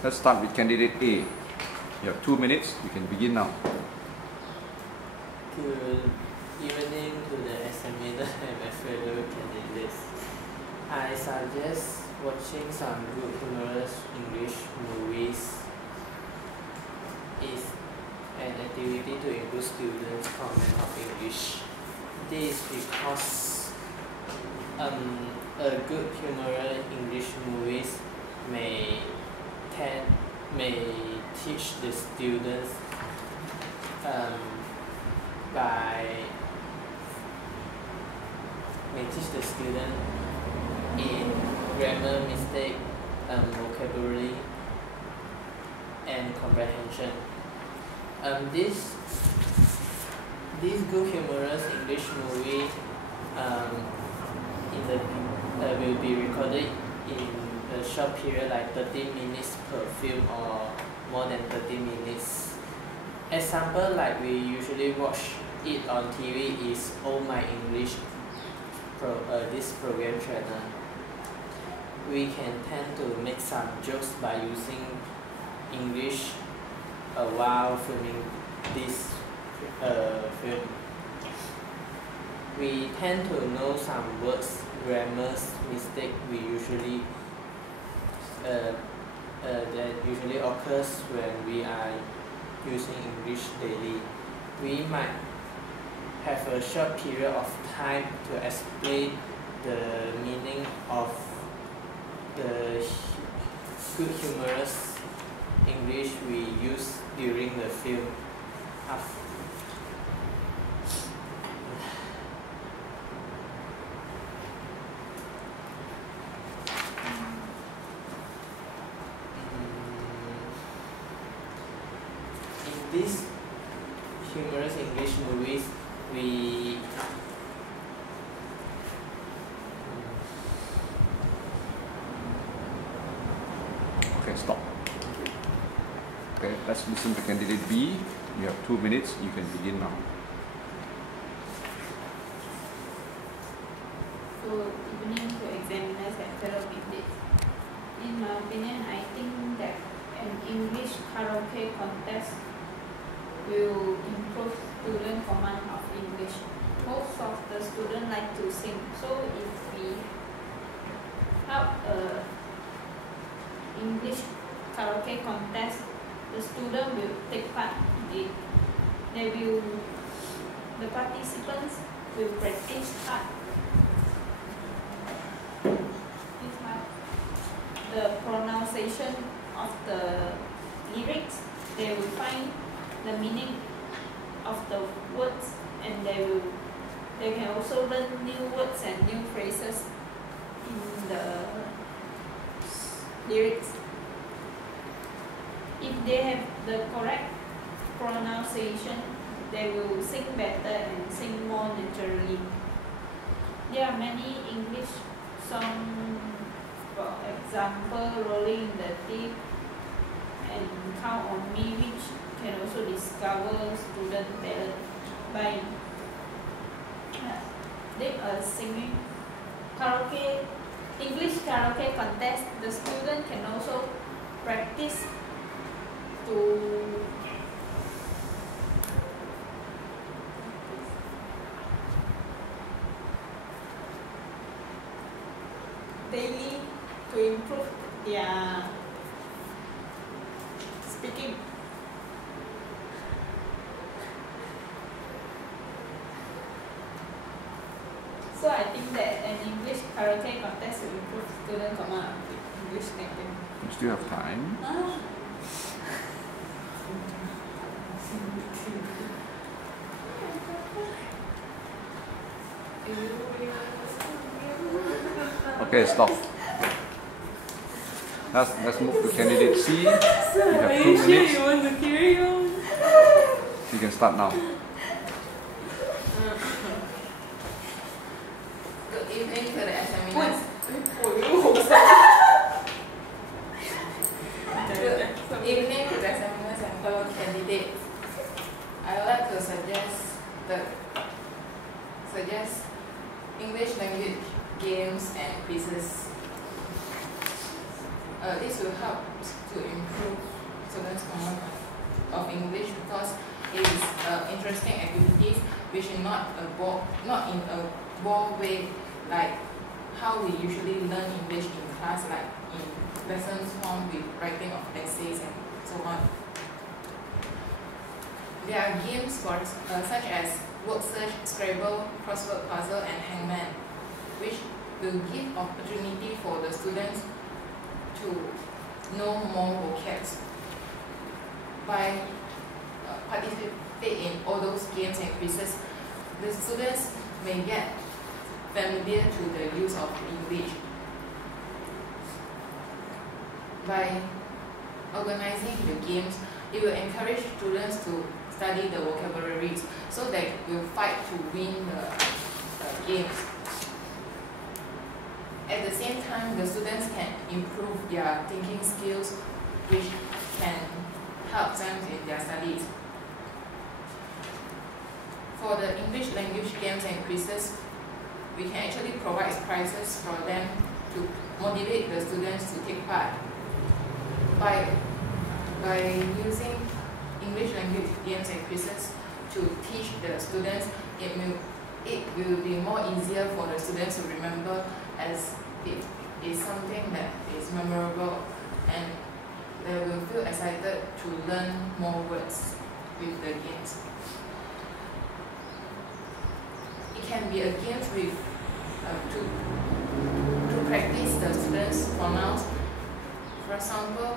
Let's start with candidate A. You have 2 minutes. You can begin now. Good evening to the examiner and my fellow candidates. I suggest watching some good humorous English movies. Is an activity to improve students' command of English. This is because a good humorous English movies may teach the students in grammar mistake, vocabulary, and comprehension. This good humorous English movie will be recorded in a short period like 30 minutes per film or more than 30 minutes. Example like we usually watch it on TV is Oh My English, this program channel. We can tend to make some jokes by using English while filming this film. We tend to know some words, grammars, mistake we usually that usually occurs when we are using English daily. We might have a short period of time to explain the meaning of the good humorous English we use during the film. In these humorous English movies, Okay, stop. Okay, let's listen to candidate B. You have 2 minutes. You can begin now. Good evening to examiners and fellow candidates. In my opinion, I think that an English karaoke contest will improve student command of English. Most of the students like to sing, so if we have a English karaoke contest, the student will take part in it. The participants will practice hard. The pronunciation of the lyrics, they will find the meaning of the words, and they can also learn new words and new phrases in the lyrics. If they have the correct pronunciation, they will sing better and sing more naturally. There are many English songs, for example, Rolling in the Deep and Count on Me, which can also discover student talent by singing karaoke. English karaoke contest, the student can also practice daily to improve their speaking. So I think that an English karaoke contest will improve student command of English language. You still have time. Okay, stop. Let's move to candidate C. You have 2 minutes. You want to carry on? You can start now. Good evening to the examiners. Good evening to the examiners and fellow candidates. I would like to suggest English language games and quizzes. This will help to improve interesting activities which is not in a bore way like how we usually learn English in class, like in lessons form with writing of essays and so on. There are games such as word search, Scrabble, crossword puzzle, and hangman, which will give opportunity for the students to know more vocabs. By participating in all those games and quizzes, the students may get familiar to the use of English. By organizing the games, it will encourage students to study the vocabularies so they will fight to win the games. At the same time, the students can improve their thinking skills, which can help them in their studies. For the English language games and quizzes, we can actually provide prizes for them to motivate the students to take part. By using English language games and quizzes to teach the students, it will be more easier for the students to remember, as it is something that is memorable and they will feel excited to learn more words with the games. It can be a game with to practice the students pronounce. For example,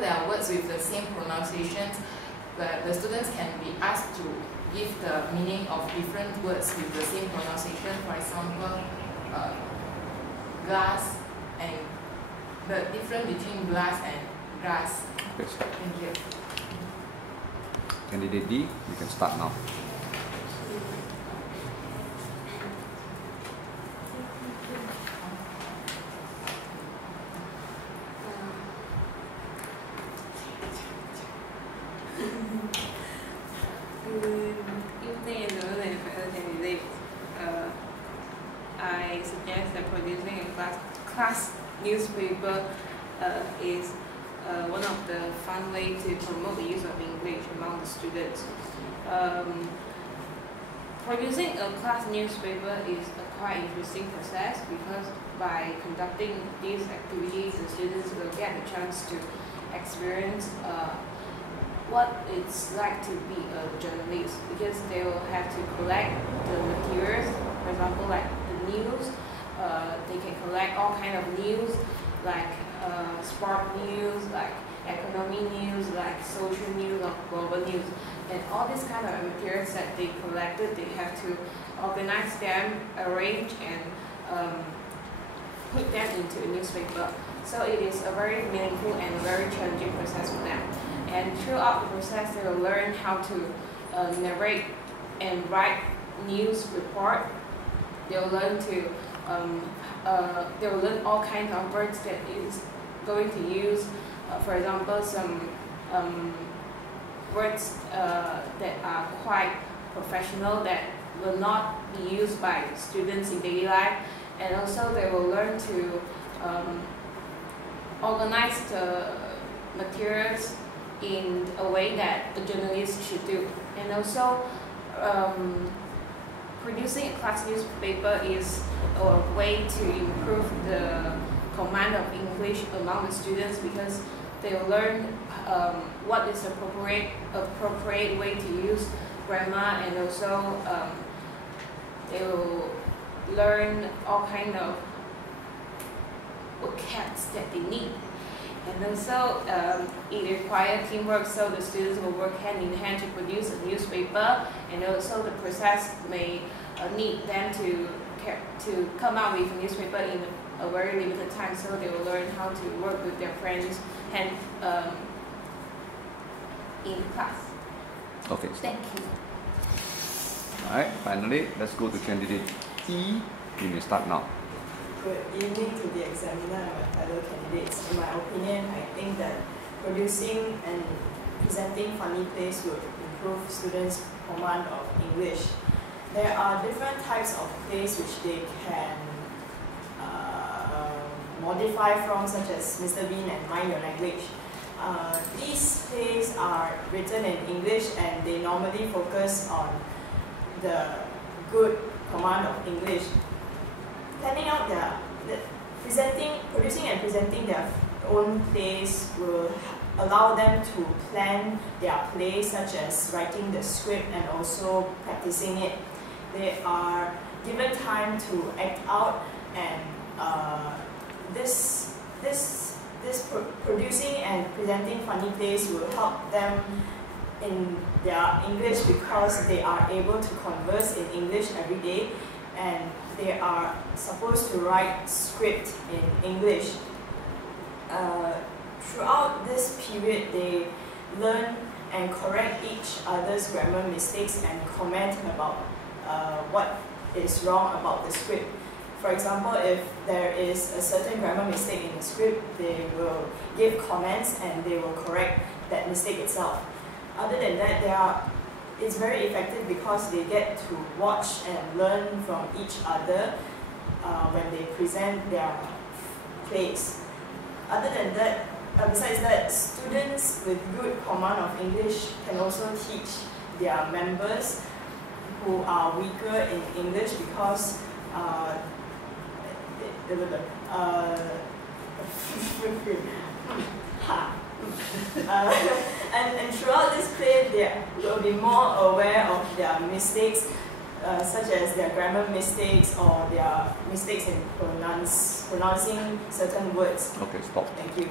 there are words with the same pronunciations, but the students can be asked to give the meaning of different words with the same pronunciation. For example, glass and the difference between glass and grass. Yes. Thank you. Candidate D, you can start now. Evening and fellow candidates. I suggest that producing a class newspaper is one of the fun ways to promote the use of English among the students. Producing a class newspaper is a quite interesting process because by conducting these activities, the students will get a chance to experience what it's like to be a journalist, because they will have to collect the materials, for example, like the news. They can collect all kind of news, like sport news, like economy news, like social news, or global news. And all these kind of materials that they collected, they have to organize them, arrange, and put them into a newspaper. So it is a very meaningful and very challenging process for them. And throughout the process, they will learn how to narrate and write news report. They will learn all kinds of words that is going to use. For example, some words that are quite professional that will not be used by students in daily life. And also, they will learn to organize the materials in a way that a journalist should do. And also, producing a class newspaper is a way to improve the command of English among the students, because they will learn what is appropriate way to use grammar, and also they will learn all kind of vocabs that they need. And also, it requires teamwork, so the students will work hand in hand to produce a newspaper, and also the process may need them to come out with a newspaper in a very limited time, so they will learn how to work with their friends and in class. Okay. Thank you. Alright, finally, let's go to candidate E. You may start now. Good evening to the examiner and my fellow candidates. In my opinion, I think that producing and presenting funny plays would improve students' command of English. There are different types of plays which they can modify from, such as Mr. Bean and Mind Your Language. These plays are written in English and they normally focus on the good command of English. Planning out producing and presenting their own plays will allow them to plan their plays, such as writing the script and also practicing it. They are given time to act out, and producing and presenting funny plays will help them in their English because they are able to converse in English every day, and they are supposed to write script in English. Throughout this period, they learn and correct each other's grammar mistakes and comment about what is wrong about the script. For example, if there is a certain grammar mistake in the script, they will give comments and they will correct that mistake itself. Other than that, it's very effective because they get to watch and learn from each other when they present their plays. Other than that, besides that, students with good command of English can also teach their members who are weaker in English because and throughout this play, they will be more aware of their mistakes, such as their grammar mistakes or their mistakes in pronouncing certain words. Okay, stop. Thank you.